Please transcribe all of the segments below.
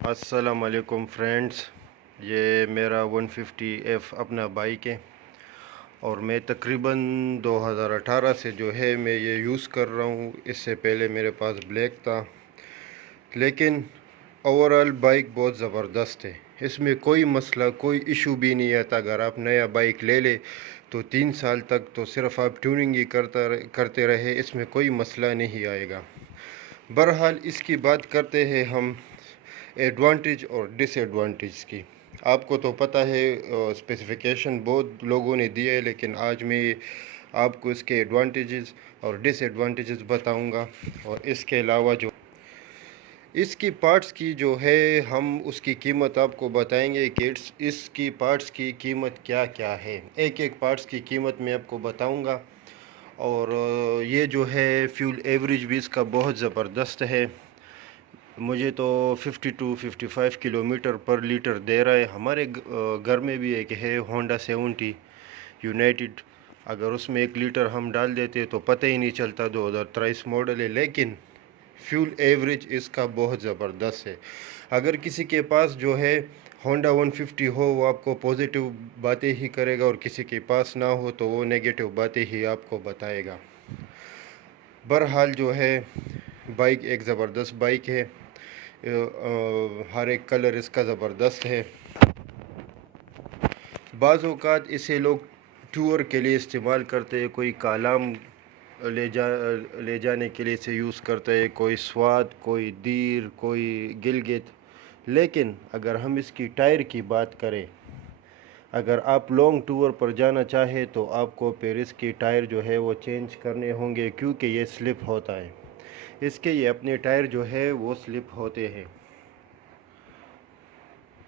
अस्सलाम वालेकुम फ्रेंड्स। ये मेरा 150F अपना बाइक है और मैं तकरीबन 2018 से जो है मैं ये यूज़ कर रहा हूँ। इससे पहले मेरे पास ब्लैक था, लेकिन ओवरऑल बाइक बहुत ज़बरदस्त है। इसमें कोई मसला कोई इशू भी नहीं आता। अगर आप नया बाइक ले ले तो 3 साल तक तो सिर्फ आप ट्यूनिंग ही करते रहे, इसमें कोई मसला नहीं आएगा। बहरहाल इसकी बात करते हैं हम एडवांटेज और डिसएडवांटेज की। आपको तो पता है, स्पेसिफिकेशन बहुत लोगों ने दिए है, लेकिन आज मैं आपको इसके एडवांटेजेस और डिसएडवांटेजेस बताऊंगा। और इसके अलावा जो इसकी पार्ट्स की जो है, हम उसकी कीमत आपको बताएंगे कि इसकी पार्ट्स की कीमत क्या क्या है। एक एक पार्ट्स की कीमत मैं आपको बताऊंगा। और ये जो है फ्यूल एवरेज भी इसका बहुत ज़बरदस्त है। मुझे तो 50 टू 55 किलोमीटर पर लीटर दे रहा है। हमारे घर में भी एक है होंडा 70 यूनाइटेड। अगर उसमें 1 लीटर हम डाल देते तो पता ही नहीं चलता। 2023 मॉडल है, लेकिन फ्यूल एवरेज इसका बहुत ज़बरदस्त है। अगर किसी के पास जो है होंडा 150 हो, वो आपको पॉजिटिव बातें ही करेगा, और किसी के पास ना हो तो वो नेगेटिव बातें ही आपको बताएगा। बहरहाल जो है बाइक एक ज़बरदस्त बाइक है। हर एक कलर इसका ज़बरदस्त है। बाज़ औक़ात इसे लोग टूर के लिए इस्तेमाल करते हैं। कोई कालाम ले जाने के लिए इसे यूज़ करते हैं, कोई स्वात, कोई दीर, कोई गिलगित। लेकिन अगर हम इसकी टायर की बात करें, अगर आप लॉन्ग टूर पर जाना चाहे तो आपको फिर इसकी टायर जो है वो चेंज करने होंगे, क्योंकि ये स्लिप होता है। इसके ये अपने टायर जो है वो स्लिप होते हैं।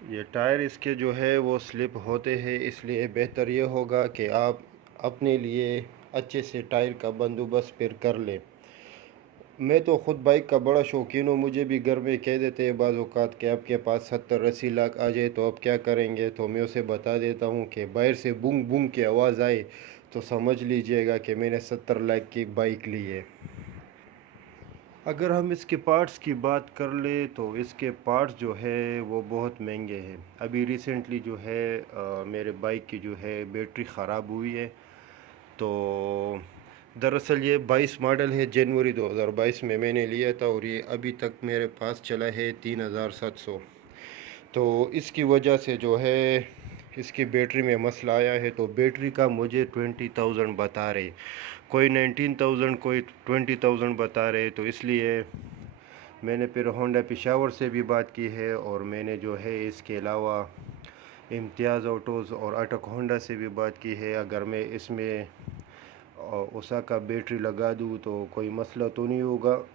ये टायर इसके जो है वो स्लिप होते हैं, इसलिए बेहतर ये होगा कि आप अपने लिए अच्छे से टायर का बंदोबस्त फिर कर लें। मैं तो ख़ुद बाइक का बड़ा शौकीन हूँ। मुझे भी घर में कह देते हैं बाज़ औक़ात कि आपके पास 70-80 लाख आ जाए तो आप क्या करेंगे, तो मैं उसे बता देता हूँ कि बाहर से बूम बूम की आवाज़ आए तो समझ लीजिएगा कि मैंने 70 लाख की बाइक ली है। अगर हम इसके पार्ट्स की बात कर ले तो इसके पार्ट्स जो है वो बहुत महंगे हैं। अभी रिसेंटली जो है मेरे बाइक की जो है बैटरी ख़राब हुई है। तो दरअसल ये 22 मॉडल है, जनवरी 2022 में मैंने लिया था, और ये अभी तक मेरे पास चला है 3700। तो इसकी वजह से जो है इसकी बैटरी में मसला आया है। तो बैटरी का मुझे 20,000 बता रहे, कोई 19,000, कोई 20,000 बता रहे। तो इसलिए मैंने फिर होंडा पेशावर से भी बात की है, और मैंने जो है इसके अलावा इम्तियाज़ ऑटोज़ और अटक होंडा से भी बात की है। अगर मैं इसमें ओसाका बैटरी लगा दूँ तो कोई मसला तो नहीं होगा।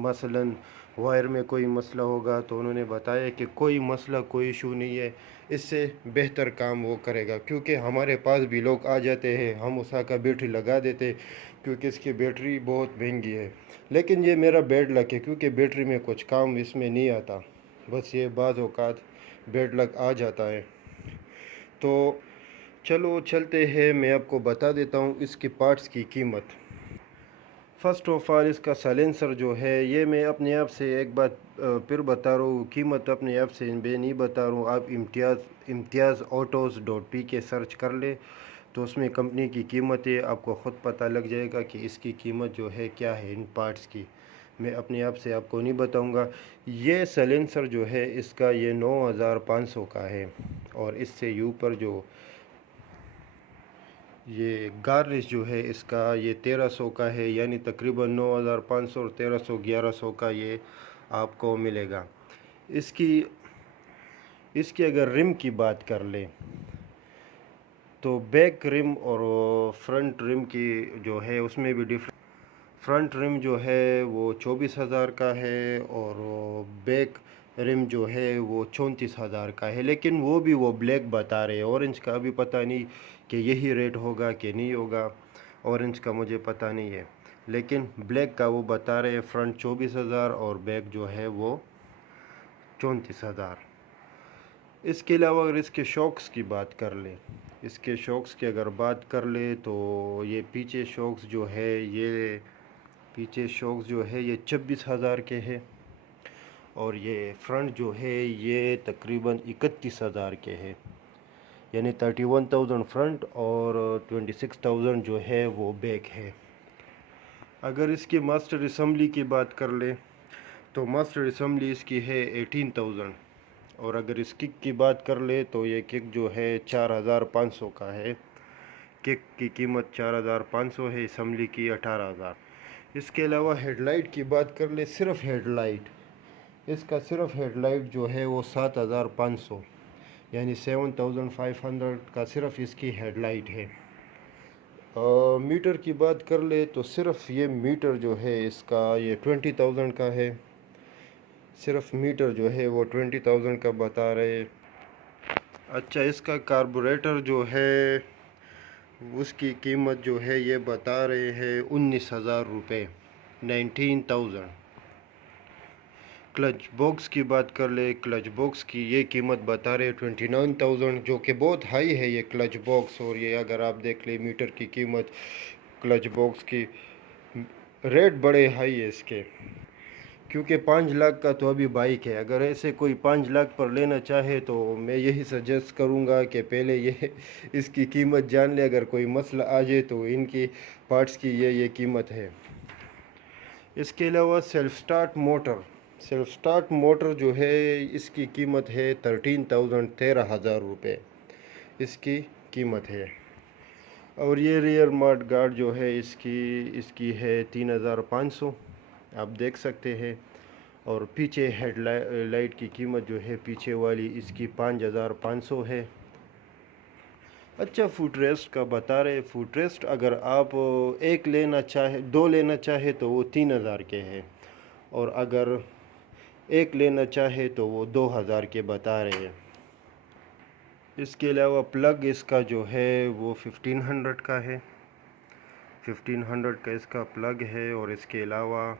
मसलन वायर में कोई मसला होगा, तो उन्होंने बताया कि कोई मसला कोई इशू नहीं है, इससे बेहतर काम वो करेगा। क्योंकि हमारे पास भी लोग आ जाते हैं, हम ओसाका बैटरी लगा देते क्योंकि इसकी बैटरी बहुत महंगी है। लेकिन ये मेरा बैड लक है, क्योंकि बैटरी में कुछ काम इसमें नहीं आता, बस ये बाज़ औक़ात बैड लक आ जाता है। तो चलो चलते हैं, मैं आपको बता देता हूँ इसके पार्ट्स की कीमत। फ़र्स्ट ऑफ़ ऑल इसका साइलेंसर जो है, ये मैं अपने आप से एक बात फिर बता रहा हूँ, कीमत अपने आप से मैं नहीं बता रहा हूँ। आप इम्तियाज़ ऑटोज़ डॉट पी के सर्च कर ले तो उसमें कंपनी की कीमतें आपको ख़ुद पता लग जाएगा कि इसकी कीमत जो है क्या है इन पार्ट्स की। मैं अपने आप से आपको नहीं बताऊंगा। ये साइलेंसर जो है इसका ये 9,500 का है, और इससे ऊपर जो ये गार्निश जो है इसका ये 1300 का है, यानी तकरीबन 9,500 और 1300 1100 का ये आपको मिलेगा। इसकी इसकी अगर रिम की बात कर लें तो बैक रिम और फ्रंट रिम की जो है उसमें भी डिफरेंट। फ्रंट रिम जो है वो 24,000 का है, और बैक रिम जो है वो 34,000 का है। लेकिन वो भी वो ब्लैक बता रहे हैं, ऑरेंज का अभी पता नहीं कि यही रेट होगा कि नहीं होगा। ऑरेंज का मुझे पता नहीं है, लेकिन ब्लैक का वो बता रहे हैं फ्रंट 24,000 और बैक जो है वो 34,000। इसके अलावा अगर इसके शॉक्स की बात कर लें, इसके शॉक्स की अगर बात कर ले तो ये पीछे शॉक्स जो है ये 26,000 के हैं। और ये फ्रंट जो है ये तकरीबन 31,000 के है, यानी 31,000 फ्रंट और 26,000 जो है वो बैक है। अगर इसकी मास्टर असम्बली की बात कर ले तो मास्टर असम्बली इसकी है 18,000, और अगर इस किक की बात कर ले तो ये किक जो है 4,500 का है। किक की कीमत 4,500 है, असम्बली की 18,000। इसके अलावा हेडलाइट की बात कर ले, सिर्फ हेडलाइट, इसका सिर्फ हेडलाइट जो है वो 7,500, यानी 7,500 का सिर्फ इसकी हेडलाइट है। मीटर की बात कर ले तो सिर्फ ये मीटर जो है इसका ये 20,000 का है। सिर्फ मीटर जो है वो 20,000 का बता रहे। अच्छा, इसका कार्बोरेटर जो है उसकी कीमत जो है ये बता रहे हैं 19,000 रुपये, 19,000। क्लच बॉक्स की बात कर ले, क्लच बॉक्स की ये कीमत बता रहे 29,000, जो कि बहुत हाई है ये क्लच बॉक्स। और ये अगर आप देख ले मीटर की कीमत क्लच बॉक्स की, रेट बड़े हाई है इसके, क्योंकि 5 लाख का तो अभी बाइक है। अगर ऐसे कोई 5 लाख पर लेना चाहे तो मैं यही सजेस्ट करूंगा कि पहले ये इसकी कीमत जान ले। अगर कोई मसला आ जाए तो इनकी पार्ट्स की ये कीमत है। इसके अलावा सेल्फ स्टार्ट मोटर जो है इसकी कीमत है 13,000 रुपये इसकी कीमत है। और ये रियर मड गार्ड जो है इसकी है 3,500, आप देख सकते हैं। और पीछे हेडलाइट की कीमत जो है पीछे वाली इसकी 5,500 है। अच्छा, फुट रेस्ट का बता रहे। फुट रेस्ट अगर आप एक लेना चाहे, 2 लेना चाहे तो वो 3,000 के हैं, और अगर एक लेना चाहे तो वो 2,000 के बता रहे हैं। इसके अलावा प्लग इसका जो है वो 1500 का है, 1500 का इसका प्लग है। और इसके अलावा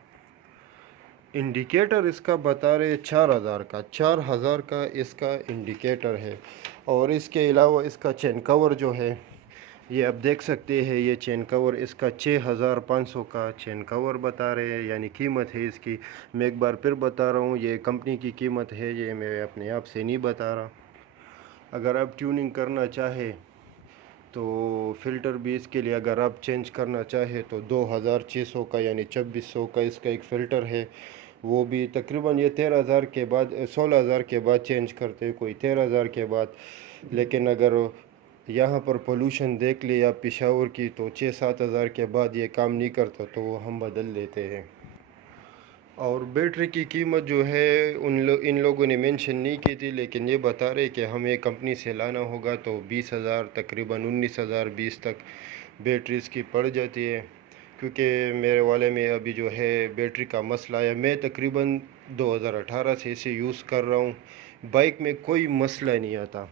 इंडिकेटर इसका बता रहे 4,000 का इसका इंडिकेटर है। और इसके अलावा इसका चेन कवर जो है ये आप देख सकते हैं, ये चेन कवर इसका 6,500 का चेन कवर बता रहे हैं, यानी कीमत है इसकी। मैं एक बार फिर बता रहा हूँ, ये कंपनी की कीमत है, ये मैं अपने आप से नहीं बता रहा। अगर आप ट्यूनिंग करना चाहे तो फ़िल्टर भी इसके लिए अगर आप चेंज करना चाहे तो 2,600 का, यानी 2,400 का इसका एक फ़िल्टर है। वो भी तकरीबन ये 13,000 के बाद, 16,000 के बाद चेंज करते हैं, कोई 13,000 के बाद। लेकिन अगर यहाँ पर पोल्यूशन देख ले या पेशावर की तो 6-7 हज़ार के बाद ये काम नहीं करता, तो वो हम बदल देते हैं। और बैटरी की कीमत जो है इन लोगों ने मेंशन नहीं की थी, लेकिन ये बता रहे कि हमें कंपनी से लाना होगा तो 20,000, तकरीबन 19,000 20 तक बैटरी इसकी पड़ जाती है। क्योंकि मेरे वाले में अभी जो है बैटरी का मसला है। मैं तकरीबन 2018 से इसे यूज़ कर रहा हूँ, बाइक में कोई मसला नहीं आता,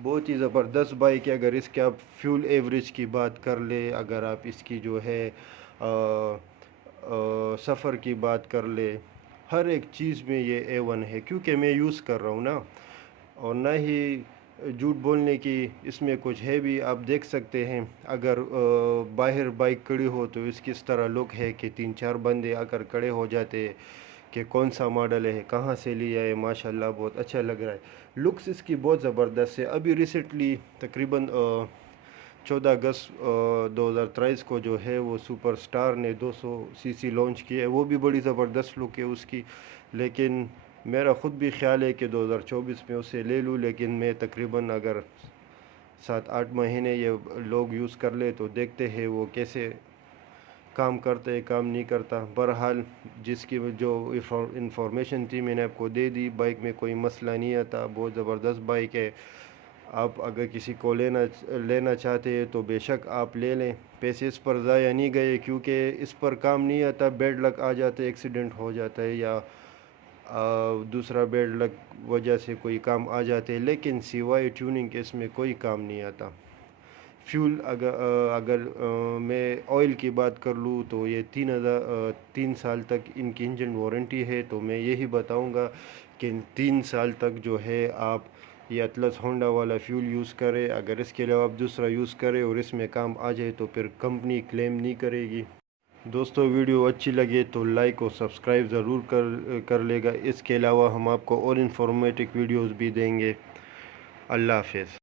बहुत ही ज़बरदस्त बाइक है। अगर इसके आप फ्यूल एवरेज की बात कर ले, अगर आप इसकी जो है सफ़र की बात कर ले, हर एक चीज़ में ये A1 है, क्योंकि मैं यूज़ कर रहा हूँ ना। और ना ही झूठ बोलने की इसमें कुछ है भी, आप देख सकते हैं। अगर बाहर बाइक खड़ी हो तो इसकी इस तरह लुक है कि 3-4 बंदे आकर खड़े हो जाते हैं कि कौन सा मॉडल है, कहाँ से लिया है, माशाल्लाह बहुत अच्छा लग रहा है। लुक्स इसकी बहुत ज़बरदस्त है। अभी रिसेंटली तकरीबन 14 अगस्त 2023 को जो है वो सुपर स्टार ने 200 सीसी लॉन्च किया है, वो भी बड़ी ज़बरदस्त लुक है उसकी। लेकिन मेरा ख़ुद भी ख्याल है कि 2024 में उसे ले लूँ, लेकिन मैं तकरीबन अगर 7-8 महीने ये लोग यूज़ कर ले तो देखते हैं वो कैसे काम करते हैं, काम नहीं करता। बहरहाल जिसकी जो इंफॉर्मेशन थी मैंने आपको दे दी। बाइक में कोई मसला नहीं आता, बहुत ज़बरदस्त बाइक है। आप अगर किसी को लेना चाहते हैं तो बेशक आप ले लें, पैसे इस पर ज़ाया नहीं गए, क्योंकि इस पर काम नहीं आता। बैड लक आ जाता है, एक्सीडेंट हो जाता है, या दूसरा बैड लक वजह से कोई काम आ जाते हैं, लेकिन सिवाय ट्यूनिंग के इसमें कोई काम नहीं आता। फ्यूल अगर मैं ऑयल की बात कर लूँ तो ये 3 साल तक इनकी इंजन वारंटी है। तो मैं यही बताऊंगा कि 3 साल तक जो है आप ये अटलस होंडा वाला फ्यूल यूज़ करें। अगर इसके अलावा आप दूसरा यूज़ करें और इसमें काम आ जाए तो फिर कंपनी क्लेम नहीं करेगी। दोस्तों वीडियो अच्छी लगे तो लाइक और सब्सक्राइब ज़रूर कर लेगा। इसके अलावा हम आपको और इन्फॉर्मेटिव वीडियोस भी देंगे। अल्लाह हाफ़िज़।